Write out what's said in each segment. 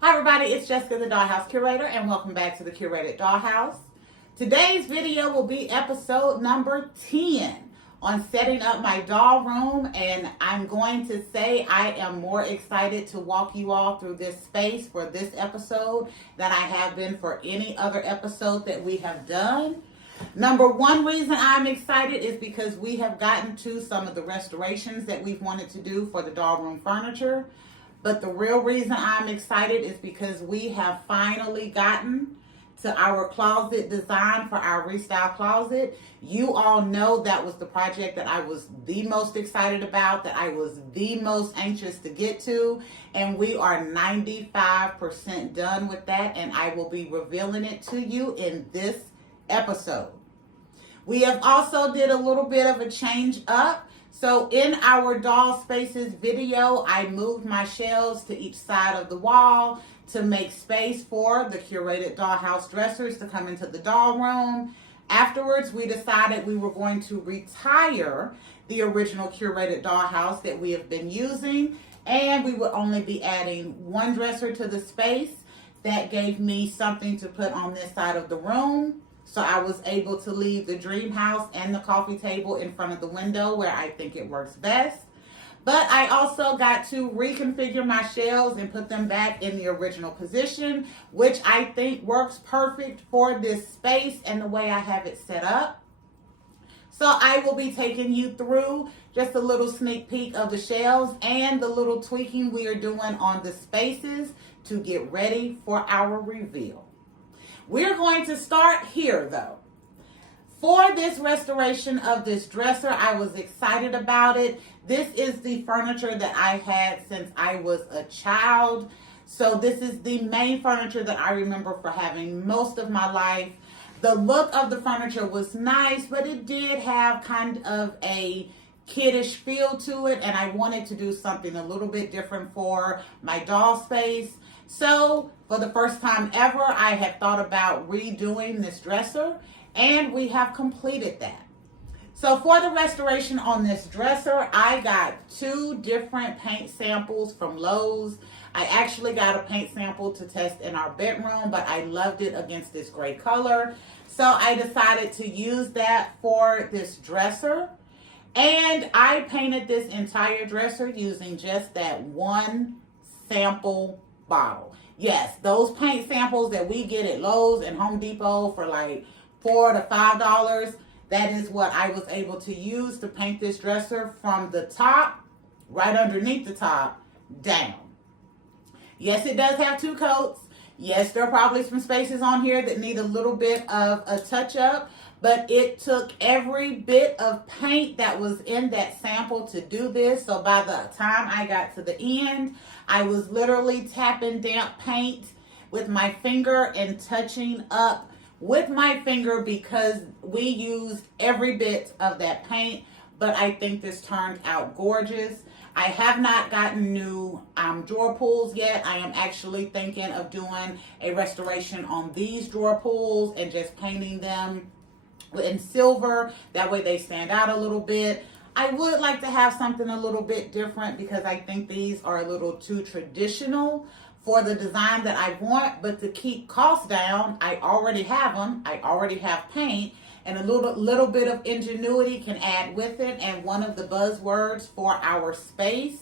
Hi everybody, it's Jessica the Dollhouse Curator and welcome back to the Curated Dollhouse. Today's video will be episode number 10 on setting up my doll room, and I'm going to say I am more excited to walk you all through this space for this episode than I have been for any other episode that we have done. Number one reason I'm excited is because we have gotten to some of the restorations that we've wanted to do for the doll room furniture. But the real reason I'm excited is because we have finally gotten to our closet design for our Restyle closet. You all know that was the project that I was the most excited about, that I was the most anxious to get to. And we are 95% done with that, and I will be revealing it to you in this episode. We have also did a little bit of a change up. So in our doll spaces video, I moved my shelves to each side of the wall to make space for the curated dollhouse dressers to come into the doll room. Afterwards, we decided we were going to retire the original curated dollhouse that we have been using, and we would only be adding one dresser to the space. That gave me something to put on this side of the room. So I was able to leave the dream house and the coffee table in front of the window where I think it works best. But I also got to reconfigure my shelves and put them back in the original position, which I think works perfect for this space and the way I have it set up. So I will be taking you through just a little sneak peek of the shelves and the little tweaking we are doing on the spaces to get ready for our reveal. We're going to start here though. For this restoration of this dresser, I was excited about it. This is the furniture that I've had since I was a child. So this is the main furniture that I remember for having most of my life. The look of the furniture was nice, but it did have kind of a kiddish feel to it, and I wanted to do something a little bit different for my doll space. So for the first time ever, I have thought about redoing this dresser, and we have completed that. So for the restoration on this dresser, I got two different paint samples from Lowe's. I actually got a paint sample to test in our bedroom, but I loved it against this gray color. So I decided to use that for this dresser. And I painted this entire dresser using just that one sample bottle. Yes, those paint samples that we get at Lowe's and Home Depot for like $4 to $5, that is what I was able to use to paint this dresser from the top, right underneath the top, down. Yes, it does have two coats. Yes, there are probably some spaces on here that need a little bit of a touch-up, but it took every bit of paint that was in that sample to do this. So by the time I got to the end, I was literally tapping damp paint with my finger and touching up with my finger because we used every bit of that paint. But I think this turned out gorgeous. I have not gotten new drawer pulls yet. I am actually thinking of doing a restoration on these drawer pulls and just painting them in silver. That way they stand out a little bit. I would like to have something a little bit different because I think these are a little too traditional for the design that I want. But to keep costs down, I already have them. I already have paint. And a little bit of ingenuity can add with it. And one of the buzzwords for our space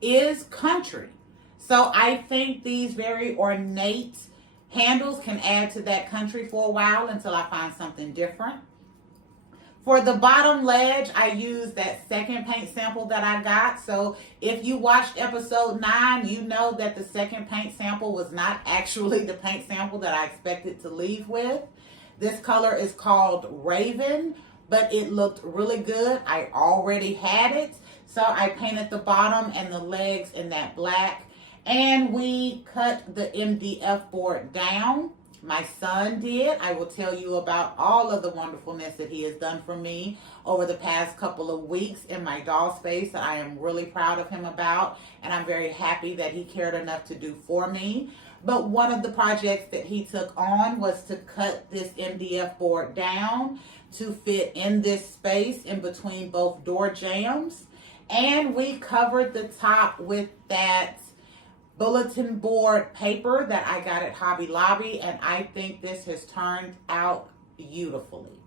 is country. So I think these very ornate handles can add to that country for a while until I find something different. For the bottom ledge, I used that second paint sample that I got. So if you watched episode 9, you know that the second paint sample was not actually the paint sample that I expected to leave with. This color is called Raven, but it looked really good. I already had it. So I painted the bottom and the legs in that black. And we cut the MDF board down. My son did. I will tell you about all of the wonderfulness that he has done for me over the past couple of weeks in my doll space that I am really proud of him about. And I'm very happy that he cared enough to do for me. But one of the projects that he took on was to cut this MDF board down to fit in this space in between both door jambs. And we covered the top with that bulletin board paper that I got at Hobby Lobby, and I think this has turned out beautifully.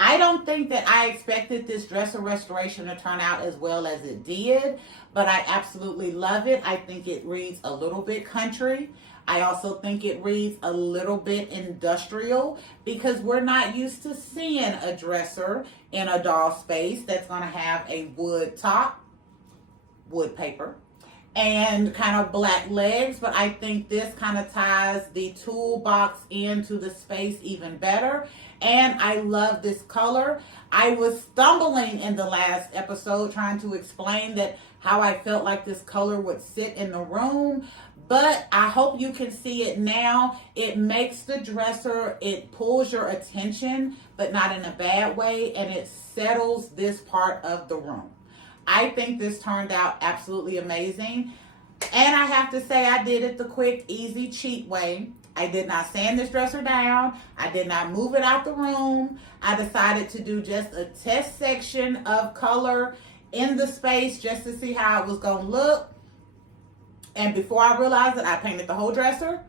I don't think that I expected this dresser restoration to turn out as well as it did, but I absolutely love it. I think it reads a little bit country. I also think it reads a little bit industrial because we're not used to seeing a dresser in a doll space that's going to have a wood top, wood paper, and kind of black legs, but I think this kind of ties the toolbox into the space even better. And I love this color. I was stumbling in the last episode trying to explain that how I felt like this color would sit in the room, but I hope you can see it now. It makes the dresser, it pulls your attention, but not in a bad way, and it settles this part of the room. I think this turned out absolutely amazing. And I have to say, I did it the quick, easy, cheap way. I did not sand this dresser down. I did not move it out the room. I decided to do just a test section of color in the space just to see how it was going to look. And before I realized it, I painted the whole dresser.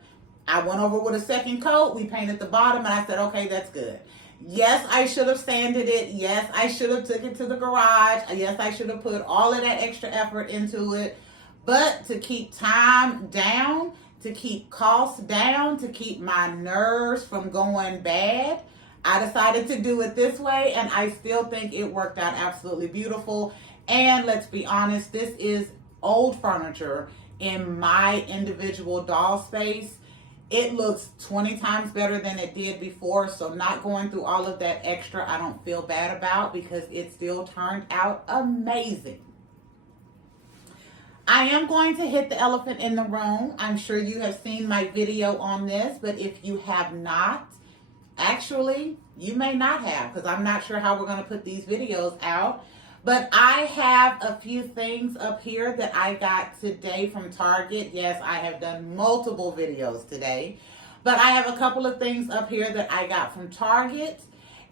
I went over with a second coat. We painted the bottom, and I said, okay, that's good. Yes, I should have sanded it. Yes, I should have took it to the garage. Yes, I should have put all of that extra effort into it. But to keep time down, to keep costs down, to keep my nerves from going bad, I decided to do it this way, and I still think it worked out absolutely beautiful. And let's be honest, this is old furniture in my individual doll space. It looks 20 times better than it did before, so not going through all of that extra, I don't feel bad about because it still turned out amazing. I am going to hit the elephant in the room. I'm sure you have seen my video on this, but if you have not, actually, you may not have because I'm not sure how we're going to put these videos out. But I have a few things up here that I got today from Target. Yes, I have done multiple videos today. But I have a couple of things up here that I got from Target.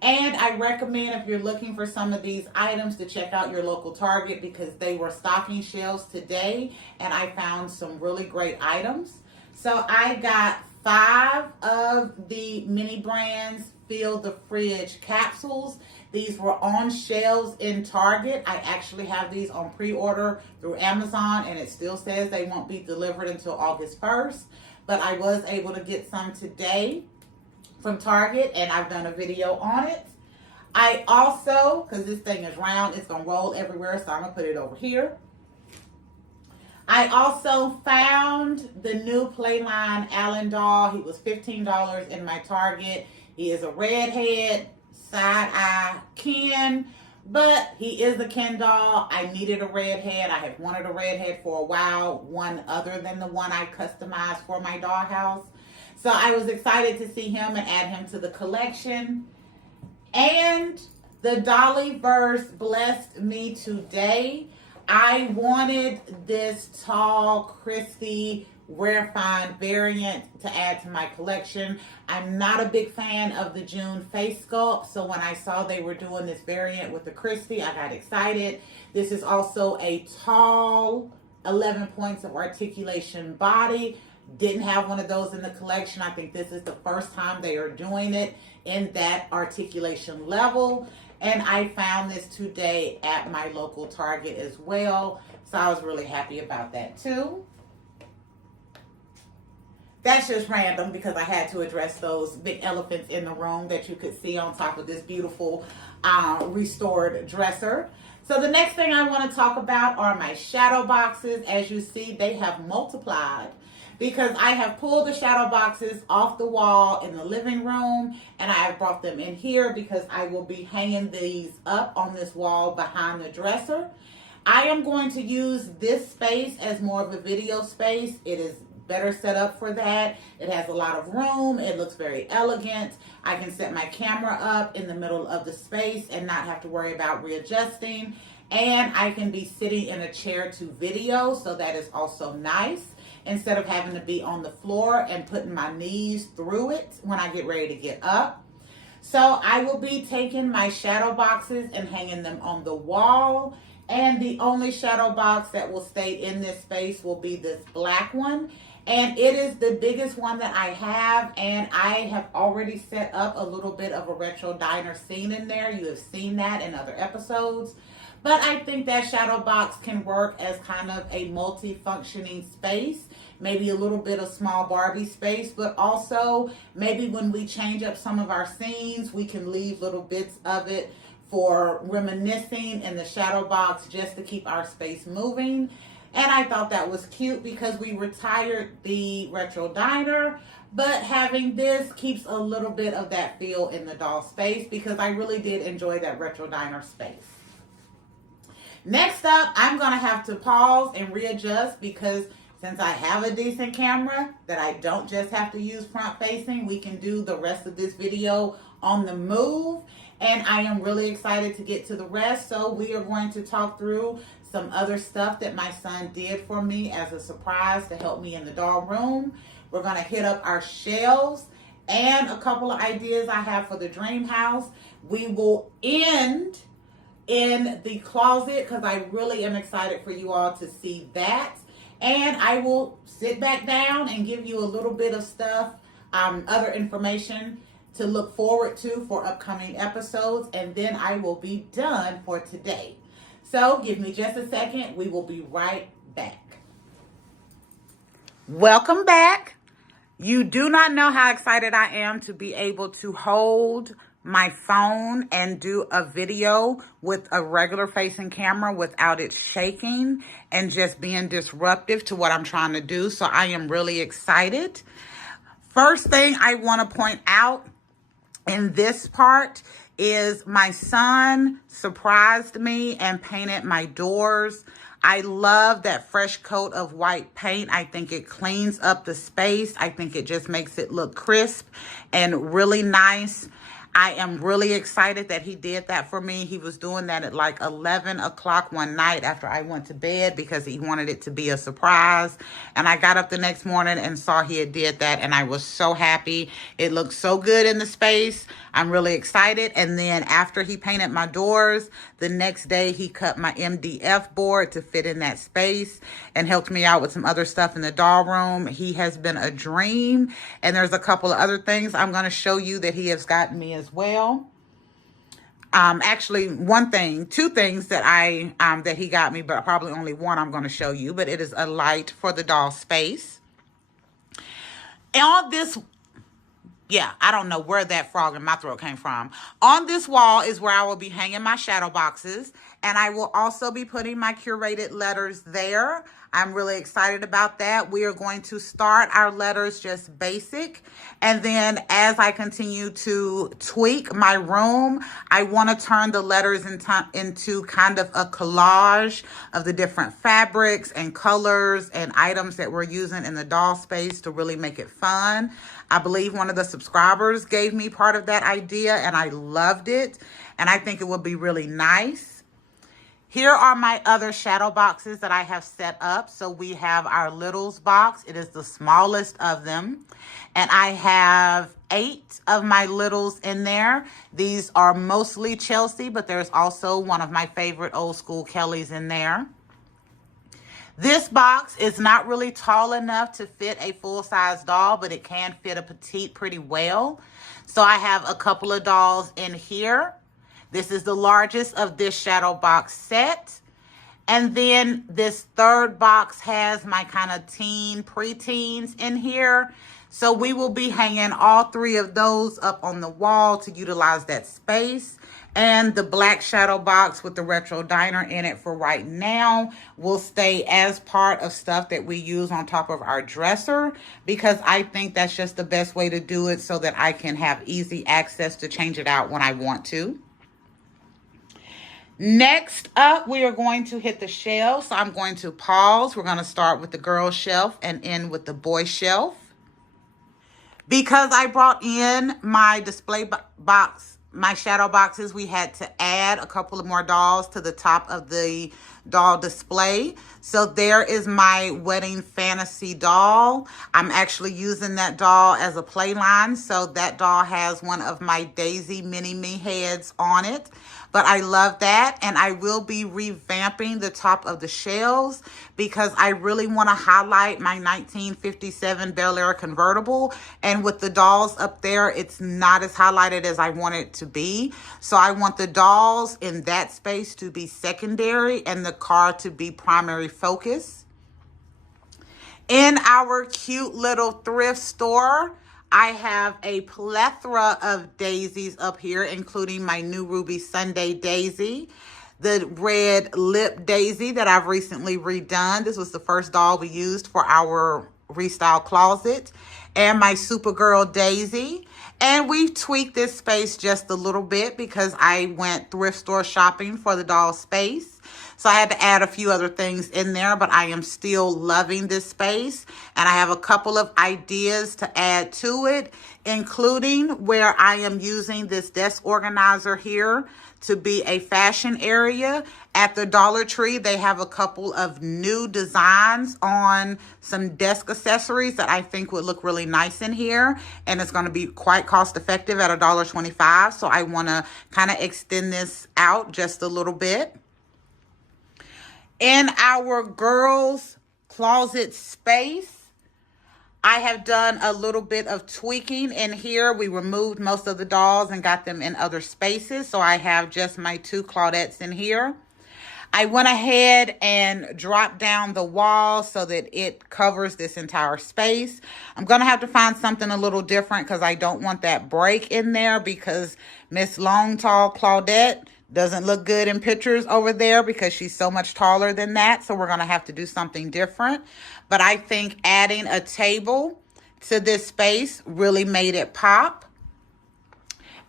And I recommend if you're looking for some of these items to check out your local Target because they were stocking shelves today. And I found some really great items. So I got 5 of the Mini Brands Fill the Fridge capsules. These were on shelves in Target. I actually have these on pre-order through Amazon, and it still says they won't be delivered until August 1st. But I was able to get some today from Target, and I've done a video on it. I also, because this thing is round, it's going to roll everywhere, so I'm going to put it over here. I also found the new Playline Allen doll. He was $15 in my Target. He is a redhead, side-eye Ken, but he is a Ken doll. I needed a redhead. I have wanted a redhead for a while, one other than the one I customized for my dollhouse. So I was excited to see him and add him to the collection. And the Dollyverse blessed me today. I wanted this tall, crispy, rarefied variant to add to my collection. I'm not a big fan of the June face sculpt, so when I saw they were doing this variant with the crispy, I got excited. This is also a tall 11 points of articulation body. Didn't have one of those in the collection. I think this is the first time they are doing it in that articulation level. And I found this today at my local Target as well. So I was really happy about that too. That's just random because I had to address those big elephants in the room that you could see on top of this beautiful restored dresser. So the next thing I want to talk about are my shadow boxes. As you see, they have multiplied because I have pulled the shadow boxes off the wall in the living room and I have brought them in here because I will be hanging these up on this wall behind the dresser. I am going to use this space as more of a video space. It is better set up for that. It has a lot of room. It looks very elegant. I can set my camera up in the middle of the space and not have to worry about readjusting. And I can be sitting in a chair to video, so that is also nice, instead of having to be on the floor and putting my knees through it when I get ready to get up. So I will be taking my shadow boxes and hanging them on the wall And the only shadow box that will stay in this space will be this black one. And it is the biggest one that I have. And I have already set up a little bit of a retro diner scene in there. You have seen that in other episodes. But I think that shadow box can work as kind of a multi-functioning space. Maybe a little bit of small Barbie space, but also maybe when we change up some of our scenes, we can leave little bits of it for reminiscing in the shadow box just to keep our space moving. And I thought that was cute because we retired the retro diner, but having this keeps a little bit of that feel in the doll space because I really did enjoy that retro diner space. Next up, I'm going to have to pause and readjust because since I have a decent camera that I don't just have to use front facing, we can do the rest of this video on the move. And I am really excited to get to the rest. So we are going to talk through some other stuff that my son did for me as a surprise to help me in the doll room. We're going to hit up our shelves and a couple of ideas I have for the dream house. We will end in the closet because I really am excited for you all to see that. And I will sit back down and give you a little bit of stuff, other information to look forward to for upcoming episodes. And then I will be done for today. So give me just a second. We will be right back. Welcome back. You do not know how excited I am to be able to hold my phone and do a video with a regular facing camera without it shaking and just being disruptive to what I'm trying to do. So I am really excited. First thing I want to point out in this part is my son surprised me and painted my doors. I love that fresh coat of white paint. I think it cleans up the space. I think it just makes it look crisp and really nice. I am really excited that he did that for me. He was doing that at like 11 o'clock one night after I went to bed because he wanted it to be a surprise. And I got up the next morning and saw he had did that, and I was so happy. It looked so good in the space. I'm really excited. And then after he painted my doors, the next day he cut my MDF board to fit in that space and helped me out with some other stuff in the doll room. He has been a dream. And there's a couple of other things I'm going to show you that he has gotten me as well. Actually, two things that that he got me, but probably only one I'm going to show you. But it is a light for the doll space. And on this, yeah, I don't know where that frog in my throat came from. On this wall is where I will be hanging my shadow boxes. And I will also be putting my curated letters there. I'm really excited about that. We are going to start our letters just basic. And then as I continue to tweak my room, I want to turn the letters into kind of a collage of the different fabrics and colors and items that we're using in the doll space to really make it fun. I believe one of the subscribers gave me part of that idea and I loved it. And I think it would be really nice. Here are my other shadow boxes that I have set up. So we have our littles box. It is the smallest of them. And I have 8 of my littles in there. These are mostly Chelsea, but there's also one of my favorite old school Kellys in there. This box is not really tall enough to fit a full-size doll, but it can fit a petite pretty well. So I have a couple of dolls in here. This is the largest of this shadow box set. And then this third box has my kind of preteens in here. So we will be hanging all 3 of those up on the wall to utilize that space. And the black shadow box with the retro diner in it for right now will stay as part of stuff that we use on top of our dresser, because I think that's just the best way to do it so that I can have easy access to change it out when I want to. Next up, we are going to hit the shelves. So I'm going to pause. We're going to start with the girl shelf and end with the boy shelf. Because I brought in my display box, my shadow boxes, we had to add a couple of more dolls to the top of the doll display. So there is my wedding fantasy doll. I'm actually using that doll as a play line. So that doll has one of my Daisy mini-me heads on it. but I love that. And I will be revamping the top of the shelves because I really want to highlight my 1957 Bel Air convertible. And with the dolls up there, it's not as highlighted as I want it to be. So I want the dolls in that space to be secondary and the car to be primary focus. In our cute little thrift store, I have a plethora of daisies up here, including my new Ruby Sunday daisy, the red lip daisy that I've recently redone. This was the first doll we used for our Restyle closet, and my Supergirl daisy. And we've tweaked this space just a little bit because I went thrift store shopping for the doll space. So I had to add a few other things in there, but I am still loving this space. And I have a couple of ideas to add to it, including where I am using this desk organizer here to be a fashion area. At the Dollar Tree, they have a couple of new designs on some desk accessories that I think would look really nice in here. And it's going to be quite cost effective at $1.25. So I want to kind of extend this out just a little bit. In our girls' closet space, I have done a little bit of tweaking in here. We removed most of the dolls and got them in other spaces. So I have just my two Claudettes in here. I went ahead and dropped down the wall so that it covers this entire space. I'm going to have to find something a little different because I don't want that break in there because Miss Long Tall Claudette doesn't look good in pictures over there because she's so much taller than that. So we're going to have to do something different. But I think adding a table to this space really made it pop.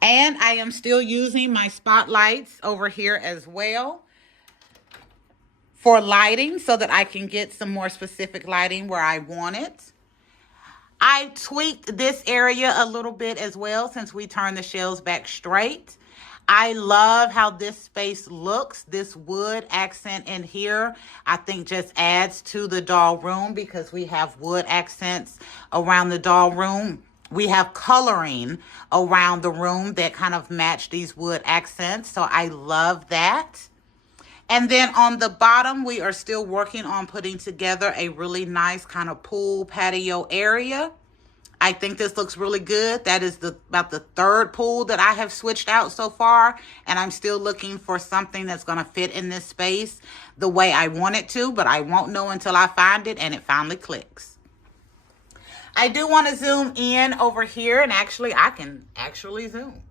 And I am still using my spotlights over here as well for lighting so that I can get some more specific lighting where I want it. I tweaked this area a little bit as well since we turned the shelves back straight. I love how this space looks. This wood accent in here, I think just adds to the doll room because we have wood accents around the doll room. We have coloring around the room that kind of match these wood accents. So I love that. And then on the bottom, we are still working on putting together a really nice kind of pool patio area. I think this looks really good. That is about the third pool that I have switched out so far. And I'm still looking for something that's going to fit in this space the way I want it to. But I won't know until I find it and it finally clicks. I do want to zoom in over here. And actually, I can actually zoom.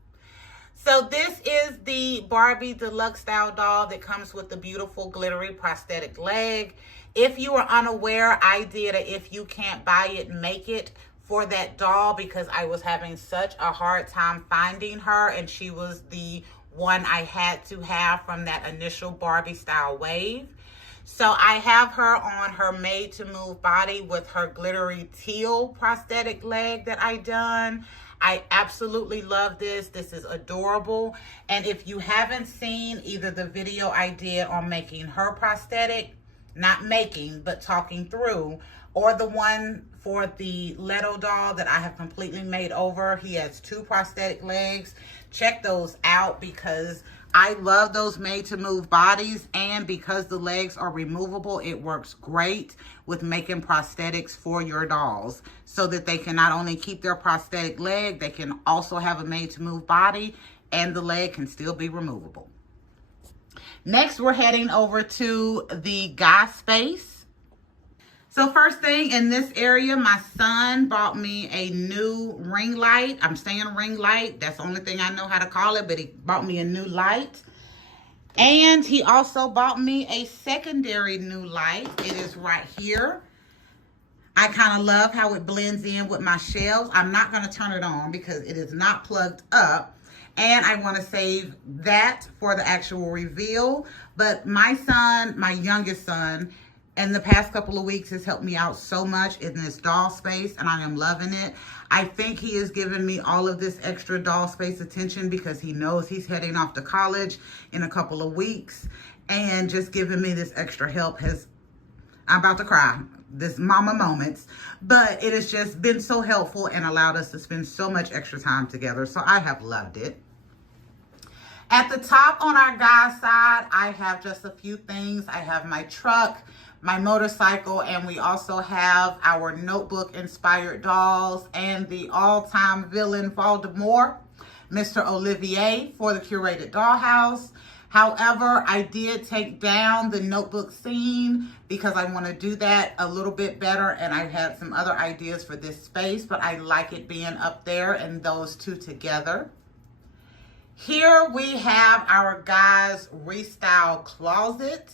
So this is the Barbie Deluxe Style doll that comes with the beautiful glittery prosthetic leg. If you are unaware, I did a If You Can't Buy It, Make It for that doll because I was having such a hard time finding her, and she was the one I had to have from that initial Barbie style wave. So I have her on her made to move body with her glittery teal prosthetic leg that I done. I absolutely love this. This is adorable. And if you haven't seen either the video I did on making her prosthetic, not making, but talking through, or the one for the Leto doll that I have completely made over. He has two prosthetic legs. Check those out because I love those made to move bodies, and because the legs are removable, it works great with making prosthetics for your dolls so that they can not only keep their prosthetic leg, they can also have a made to move body and the leg can still be removable. Next, we're heading over to the guy space. So first thing in this area, my son bought me a new ring light. I'm saying ring light. That's the only thing I know how to call it, but he bought me a new light. And he also bought me a secondary new light. It is right here. I kind of love how it blends in with my shelves. I'm not going to turn it on because it is not plugged up. And I want to save that for the actual reveal. But my son, my youngest son, in the past couple of weeks has helped me out so much in this doll space, and I am loving it. I think he has given me all of this extra doll space attention because he knows he's heading off to college in a couple of weeks, and just giving me this extra help I'm about to cry, this mama moments, but it has just been so helpful and allowed us to spend so much extra time together, so I have loved it. At the top on our guy's side, I have just a few things. I have my truck, my motorcycle, and we also have our notebook-inspired dolls and the all-time villain Voldemort, Mr. Olivier, for the curated dollhouse. However, I did take down the notebook scene because I want to do that a little bit better, and I had some other ideas for this space, but I like it being up there and those two together. Here we have our guys' Restyle closet.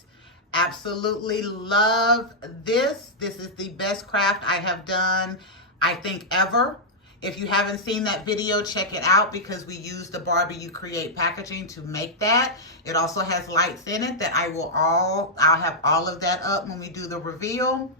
Absolutely love this. This is the best craft I have done, I think, ever. If you haven't seen that video, check it out because we used the Barbie You Create packaging to make that. It also has lights in it that I'll have all of that up when we do the reveal.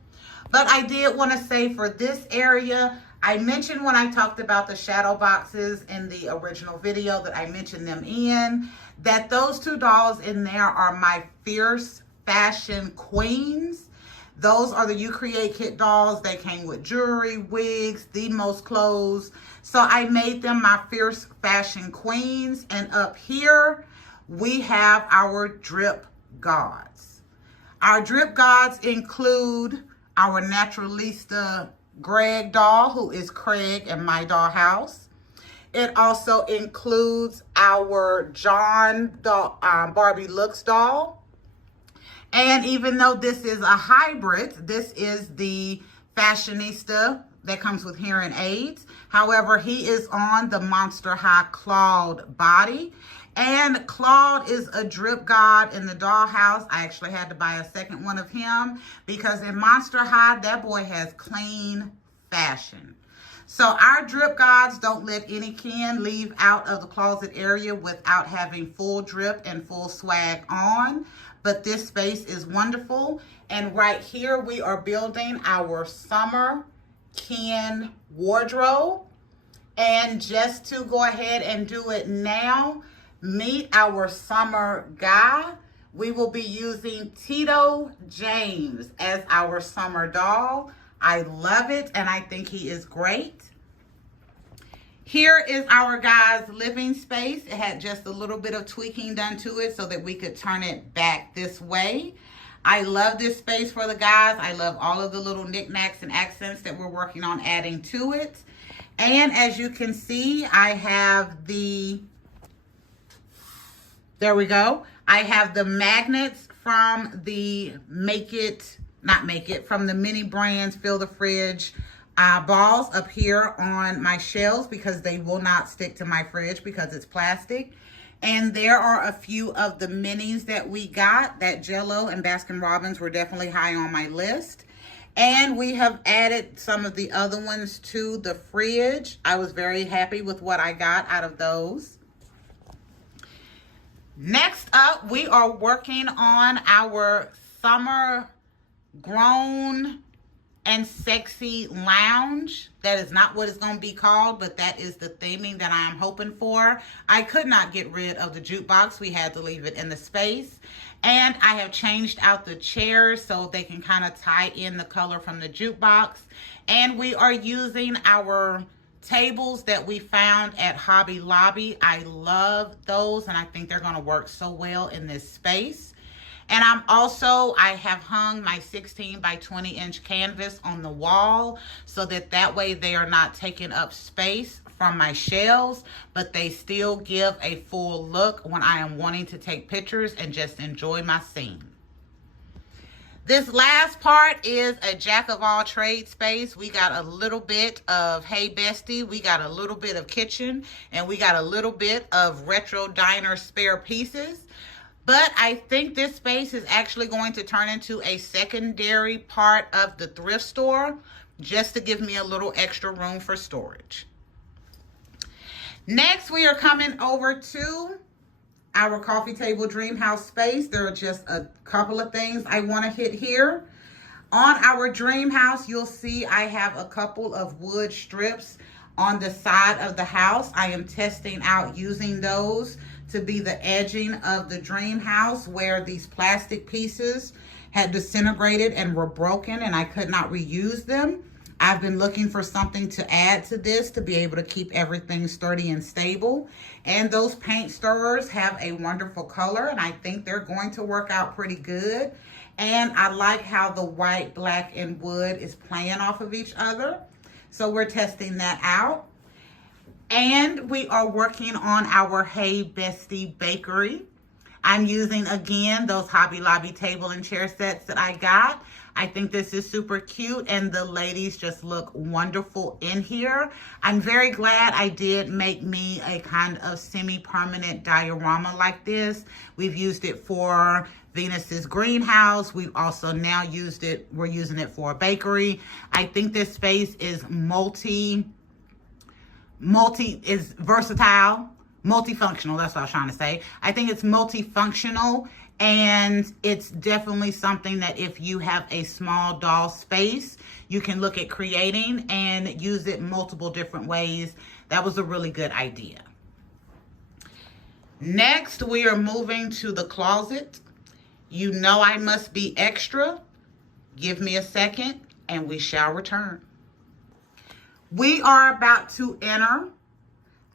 But I did want to say for this area, I mentioned when I talked about the shadow boxes in the original video that I mentioned them in, that those two dolls in there are my fierce fashion queens. Those are the You Create kit dolls. They came with jewelry, wigs, the most clothes. So I made them my fierce fashion queens. And up here, we have our drip gods. Our drip gods include our Naturalista Greg doll, who is Craig in my dollhouse. It also includes our John Barbie Looks doll. And even though this is a hybrid, this is the fashionista that comes with hearing aids. However, he is on the Monster High Claude body. And Claude is a drip god in the dollhouse. I actually had to buy a second one of him because in Monster High, that boy has clean fashion. So our drip gods don't let any kin leave out of the closet area without having full drip and full swag on. But this space is wonderful. And right here, we are building our summer kin wardrobe. And just to go ahead and do it now, meet our summer guy. We will be using Tito James as our summer doll. I love it, and I think he is great. Here is our guy's living space. It had just a little bit of tweaking done to it so that we could turn it back this way. I love this space for the guys. I love all of the little knickknacks and accents that we're working on adding to it. And as you can see, I have the, there we go. I have the magnets from the from the Mini Brands Fill the Fridge balls up here on my shelves because they will not stick to my fridge because it's plastic. And there are a few of the minis that we got. That Jell-O and Baskin Robbins were definitely high on my list. And we have added some of the other ones to the fridge. I was very happy with what I got out of those. Next up, we are working on our summer grown and sexy lounge. That is not what it's going to be called, but that is the theming that I am hoping for. I could not get rid of the jukebox. We had to leave it in the space. And I have changed out the chairs so they can kind of tie in the color from the jukebox. And we are using our tables that we found at Hobby Lobby. I love those, and I think they're going to work so well in this space. And I have hung my 16 by 20 inch canvas on the wall so that way they are not taking up space from my shelves, but they still give a full look when I am wanting to take pictures and just enjoy my scene. This last part is a jack of all trades space. We got a little bit of Hey Bestie, we got a little bit of kitchen, and we got a little bit of retro diner spare pieces. But I think this space is actually going to turn into a secondary part of the thrift store just to give me a little extra room for storage. Next, we are coming over to our coffee table dream house space. There are just a couple of things I want to hit here. On our dream house, you'll see I have a couple of wood strips on the side of the house. I am testing out using those to be the edging of the dream house where these plastic pieces had disintegrated and were broken and I could not reuse them. I've been looking for something to add to this to be able to keep everything sturdy and stable. And those paint stirrers have a wonderful color, and I think they're going to work out pretty good. And I like how the white, black, and wood is playing off of each other. So we're testing that out. And we are working on our Hey Bestie Bakery. I'm using, again, those Hobby Lobby table and chair sets that I got. I think this is super cute, and the ladies just look wonderful in here. I'm very glad I did make me a kind of semi-permanent diorama like this. We've used it for Venus's greenhouse. We've also now used it, we're using it for a bakery. I think this space is is versatile, multifunctional, that's what I was trying to say. I think it's multifunctional, and it's definitely something that if you have a small doll space, you can look at creating and use it multiple different ways. That was a really good idea. Next, we are moving to the closet. You know I must be extra. Give me a second and we shall return. We are about to enter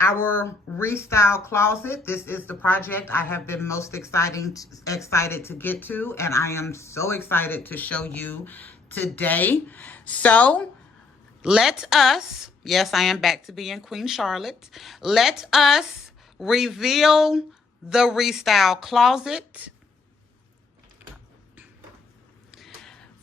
our Restyle closet. This is the project I have been most excited to get to, and I am so excited to show you today. So let us, yes, I am back to being Queen Charlotte. Let us reveal the Restyle closet.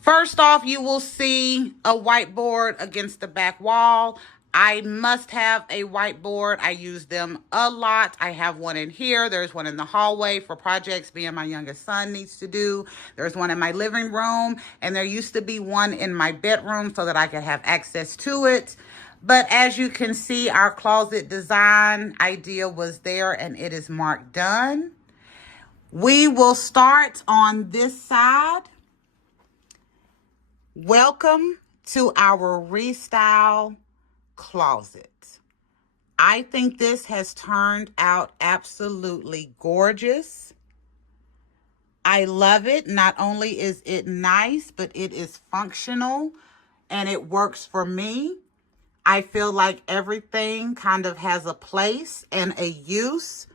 First off, you will see a whiteboard against the back wall. I must have a whiteboard. I use them a lot. I have one in here. There's one in the hallway for projects me and my youngest son needs to do. There's one in my living room, and there used to be one in my bedroom so that I could have access to it. But as you can see, our closet design idea was there, and it is marked done. We will start on this side. Welcome to our Restyle closet. I think this has turned out absolutely gorgeous. I love it. Not only is it nice, but it is functional and it works for me. I feel like everything kind of has a place and a use.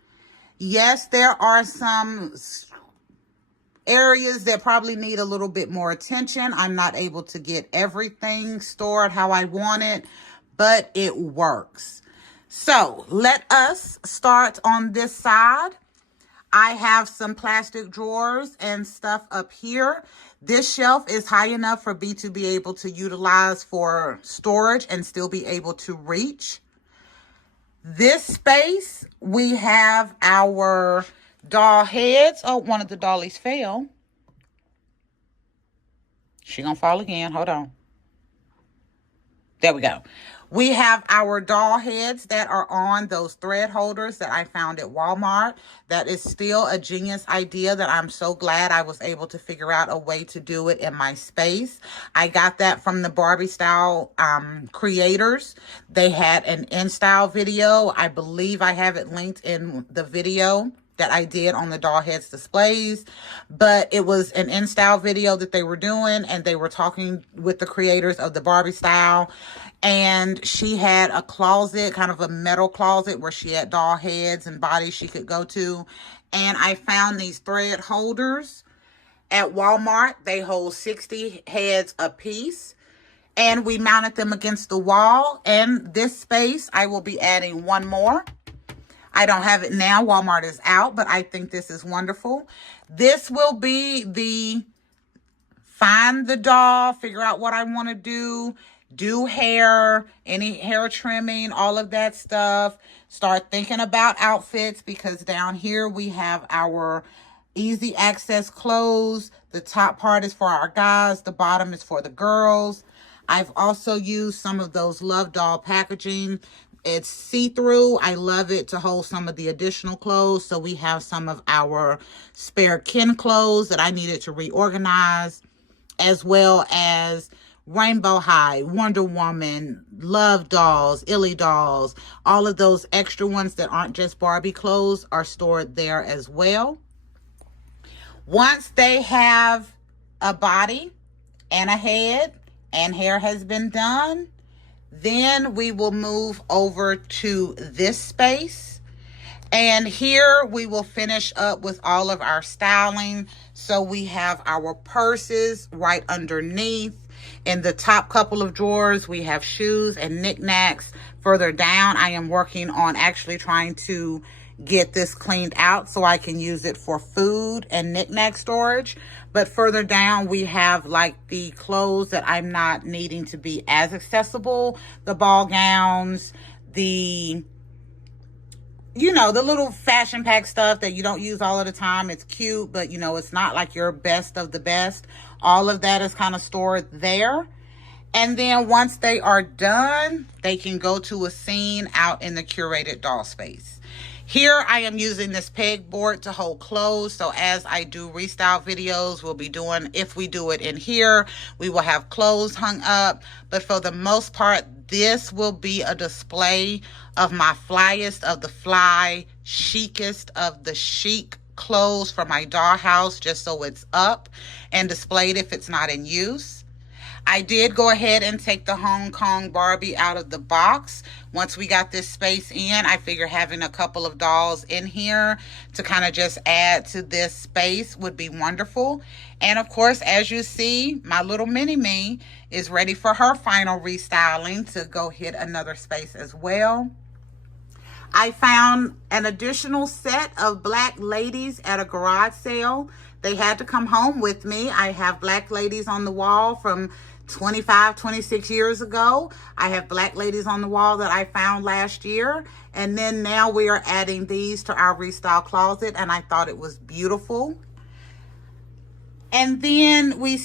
Yes, there are some areas that probably need a little bit more attention. I'm not able to get everything stored how I want it, but it works. So let us start on this side. I have some plastic drawers and stuff up here. This shelf is high enough for B to be able to utilize for storage and still be able to reach. This space, we have our doll heads. Oh, one of the dollies fell. She gonna fall again. Hold on. There we go. We have our doll heads that are on those thread holders that I found at Walmart. That is still a genius idea that I'm so glad I was able to figure out a way to do it in my space. I got that from the Barbie Style creators. They had an in-style video. I believe I have it linked in the video that I did on the doll heads displays, but it was an in-style video that they were doing, and they were talking with the creators of the Barbie Style, and she had a closet, kind of a metal closet where she had doll heads and bodies she could go to, and I found these thread holders at Walmart. They hold 60 heads a piece, and we mounted them against the wall. And this space, I will be adding one more. I don't have it now. Walmart is out, but I think this is wonderful. This will be the find the doll, figure out what I want to do hair, any hair trimming, all of that stuff. Start thinking about outfits, because down here we have our easy access clothes. The top part is for our guys. The bottom is for the girls. I've also used some of those Love Doll packaging. It's see-through. I love it to hold some of the additional clothes. So we have some of our spare kin clothes that I needed to reorganize, as well as Rainbow High, Wonder Woman, Love Dolls, Illy Dolls. All of those extra ones that aren't just Barbie clothes are stored there as well. Once they have a body and a head and hair has been done. Then we will move over to this space. And here we will finish up with all of our styling. So we have our purses right underneath. In the top couple of drawers, we have shoes and knickknacks. Further down, I am working on actually trying to get this cleaned out so I can use it for food and knickknack storage. But further down, we have like the clothes that I'm not needing to be as accessible. The ball gowns, the little fashion pack stuff that you don't use all of the time. It's cute, but it's not like your best of the best. All of that is kind of stored there. And then once they are done, they can go to a scene out in the curated doll space. Here I am using this pegboard to hold clothes. So as I do restyle videos, we'll be doing, if we do it in here, we will have clothes hung up. But for the most part, this will be a display of my flyest of the fly, chicest of the chic clothes for my dollhouse, just so it's up and displayed if it's not in use. I did go ahead and take the Hong Kong Barbie out of the box. Once we got this space in, I figure having a couple of dolls in here to kind of just add to this space would be wonderful. And of course, as you see, my little mini-me is ready for her final restyling to go hit another space as well. I found an additional set of black ladies at a garage sale. They had to come home with me. I have black ladies on the wall from 25, 26 years ago. I have black ladies on the wall that I found last year. And then now we are adding these to our Restyle closet, and I thought it was beautiful. And then we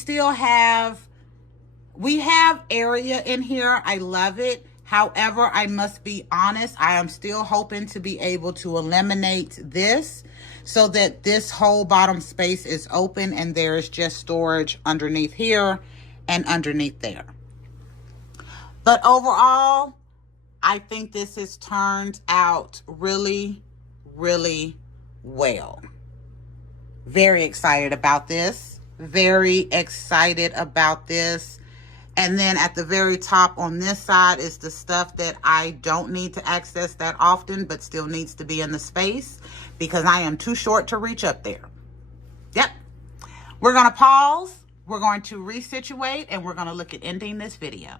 have area in here. I love it. However, I must be honest, I am still hoping to be able to eliminate this so that this whole bottom space is open and there is just storage underneath here and underneath there. But overall, I think this has turned out really, really well. Very excited about this. Very excited about this. And then at the very top on this side is the stuff that I don't need to access that often, but still needs to be in the space because I am too short to reach up there. Yep. We're going to pause. We're going to resituate, and we're going to look at ending this video.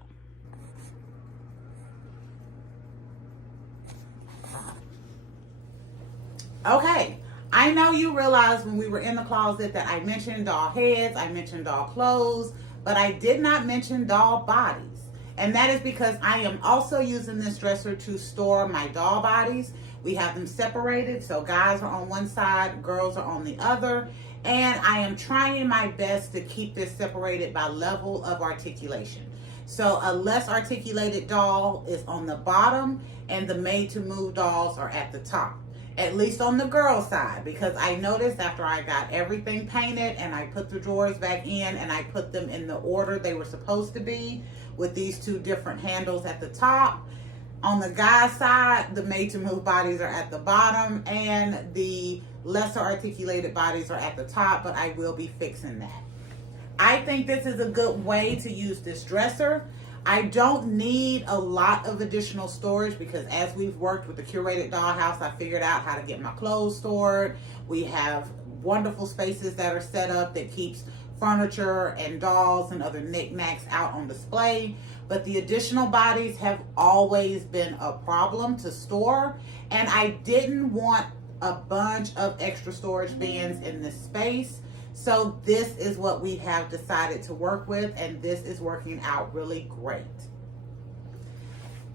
Okay. I know you realized when we were in the closet that I mentioned doll heads, I mentioned doll clothes, but I did not mention doll bodies. And that is because I am also using this dresser to store my doll bodies. We have them separated, so guys are on one side, girls are on the other. And I am trying my best to keep this separated by level of articulation. So a less articulated doll is on the bottom, and the made-to-move dolls are at the top. At least on the girl side, because I noticed after I got everything painted and I put the drawers back in and I put them in the order they were supposed to be with these two different handles at the top. On the guy side, the made-to-move bodies are at the bottom and the lesser articulated bodies are at the top, but I will be fixing that. I think this is a good way to use this dresser. I don't need a lot of additional storage because as we've worked with the curated dollhouse, I figured out how to get my clothes stored. We have wonderful spaces that are set up that keeps furniture and dolls and other knickknacks out on display. But the additional bodies have always been a problem to store, and I didn't want a bunch of extra storage bins in this space. So this is what we have decided to work with, and this is working out really great.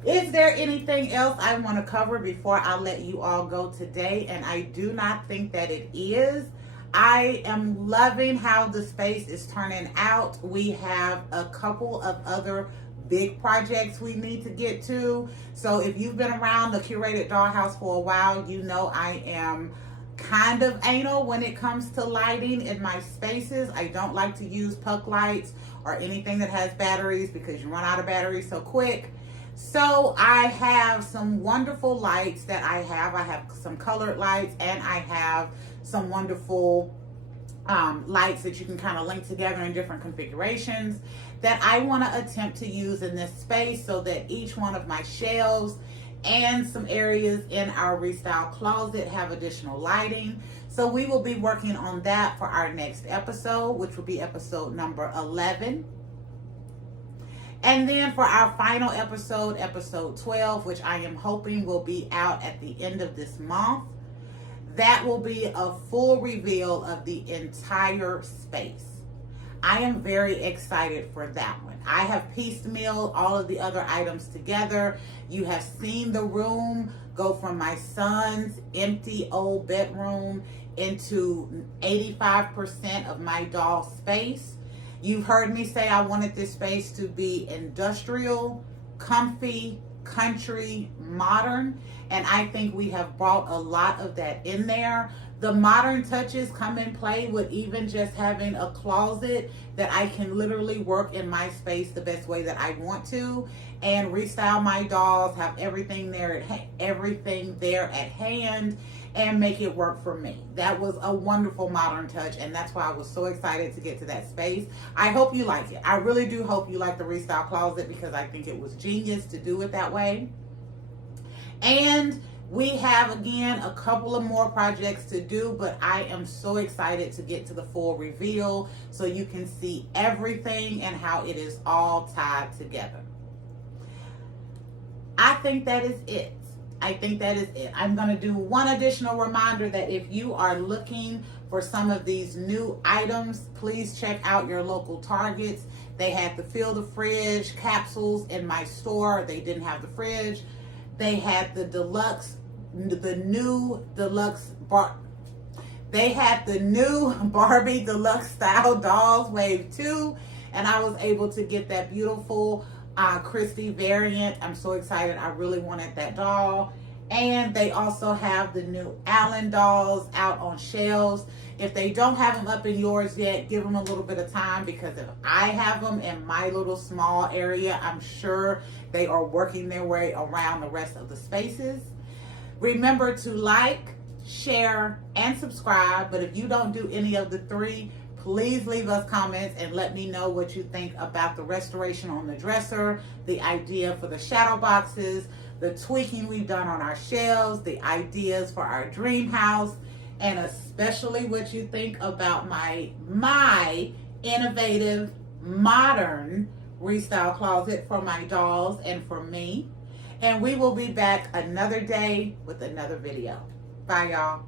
Is there anything else I want to cover before I let you all go today? And I do not think that it is. I am loving how the space is turning out. We have a couple of other big projects we need to get to. So if you've been around the curated dollhouse for a while, you know I am kind of anal when it comes to lighting in my spaces. I don't like to use puck lights or anything that has batteries because you run out of batteries so quick. So I have some wonderful lights that I have some colored lights, and I have some wonderful lights that you can kind of link together in different configurations that I want to attempt to use in this space so that each one of my shelves and some areas in our Restyle closet have additional lighting. So we will be working on that for our next episode, which will be episode number 11. And then for our final episode, episode 12, which I am hoping will be out at the end of this month, that will be a full reveal of the entire space. I am very excited for that one. I have piecemealed all of the other items together. You have seen the room go from my son's empty old bedroom into 85% of my doll space. You've heard me say I wanted this space to be industrial, comfy, country, modern, and I think we have brought a lot of that in there. The modern touches come in play with even just having a closet that I can literally work in my space the best way that I want to, and restyle my dolls, have everything there at hand, and make it work for me. That was a wonderful modern touch, and that's why I was so excited to get to that space. I hope you like it. I really do hope you like the Restyle closet, because I think it was genius to do it that way. And we have, again, a couple of more projects to do, but I am so excited to get to the full reveal so you can see everything and how it is all tied together. I think that is it. I'm going to do one additional reminder that if you are looking for some of these new items, please check out your local Targets. They had the Fill the Fridge capsules in my store. They didn't have the fridge. They had the new Barbie Deluxe style dolls wave 2, and I was able to get that beautiful Christy variant. I'm so excited. I really wanted that doll. And they also have the new Allen dolls out on shelves. If they don't have them up in yours yet, give them a little bit of time, because if I have them in my little small area, I'm sure they are working their way around the rest of the spaces. Remember to like, share, and subscribe. But if you don't do any of the three, please leave us comments and let me know what you think about the restoration on the dresser, the idea for the shadow boxes, the tweaking we've done on our shelves, the ideas for our dream house, and especially what you think about my innovative, modern Restyle closet for my dolls and for me. And we will be back another day with another video. Bye, y'all.